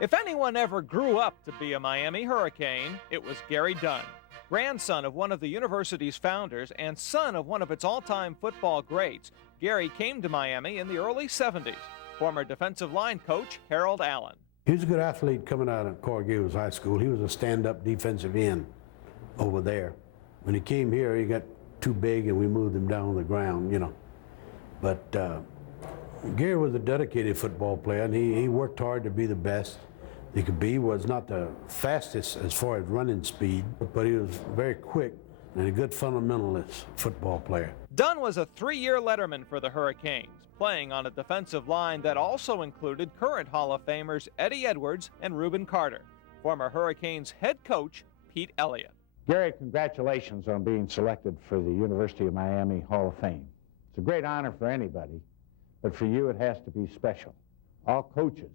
If anyone ever grew up to be a Miami Hurricane, it was Gary Dunn. Grandson of one of the university's founders and son of one of its all-time football greats, Gary came to Miami in the early 70s. Former defensive line coach Harold Allen. He was a good athlete coming out of Coral Gables High School. He was a stand-up defensive end over there. When he came here, he got too big and we moved him down to the ground, you know. But Gary was a dedicated football player, and he worked hard to be the best he could be. Was not the fastest as far as running speed, but he was very quick and a good fundamentalist football player. Dunn was a 3-year letterman for the Hurricanes, playing on a defensive line that also included current Hall of Famers Eddie Edwards and Reuben Carter, former Hurricanes head coach Pete Elliott. Gary, congratulations on being selected for the University of Miami Hall of Fame. It's a great honor for anybody, but for you it has to be special. All coaches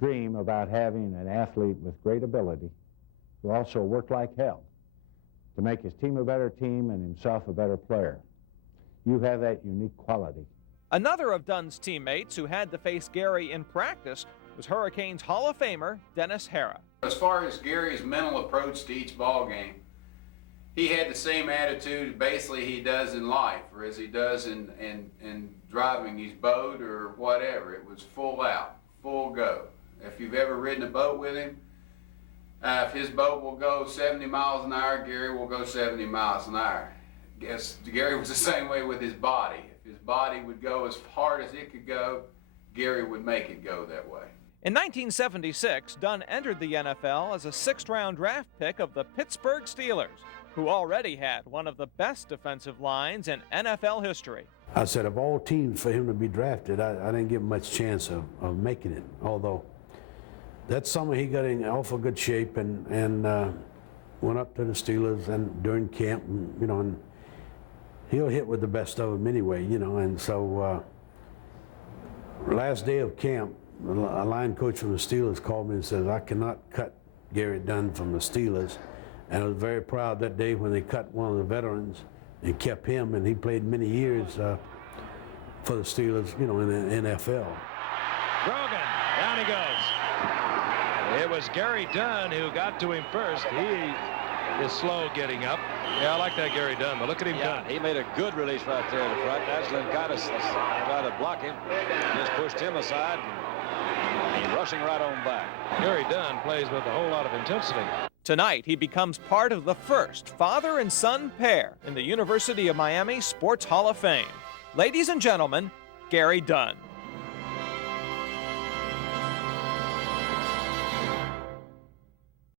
dream about having an athlete with great ability who also worked like hell to make his team a better team and himself a better player. You have that unique quality. Another of Dunn's teammates who had to face Gary in practice was Hurricanes Hall of Famer Dennis Hara. As far as Gary's mental approach to each ball game, he had the same attitude basically he does in life, or as he does in driving his boat or whatever. It was full out, full go. If you've ever ridden a boat with him, if his boat will go 70 miles an hour, Gary will go 70 miles an hour. Guess Gary was the same way with his body. If his body would go as hard as it could go, Gary would make it go that way. In 1976, Dunn entered the NFL as a 6th-round draft pick of the Pittsburgh Steelers, who already had one of the best defensive lines in NFL history. I said of all teams for him to be drafted, I didn't give him much chance of making it, although that summer he got in awful good shape and went up to the Steelers and during camp, and, you know, and he'll hit with the best of them anyway, you know, and so last day of camp, a line coach from the Steelers called me and says, I cannot cut Gary Dunn from the Steelers. And I was very proud that day when they cut one of the veterans and kept him, and he played many years for the Steelers, you know, in the NFL. Grogan, down he goes. It was Gary Dunn who got to him first. He is slow getting up. Yeah, I like that Gary Dunn, but look at him done. He made a good release right there in the front. Aslan got us tried to block him. Just pushed him aside. And rushing right on back. Gary Dunn plays with a whole lot of intensity. Tonight, he becomes part of the first father and son pair in the University of Miami Sports Hall of Fame. Ladies and gentlemen, Gary Dunn.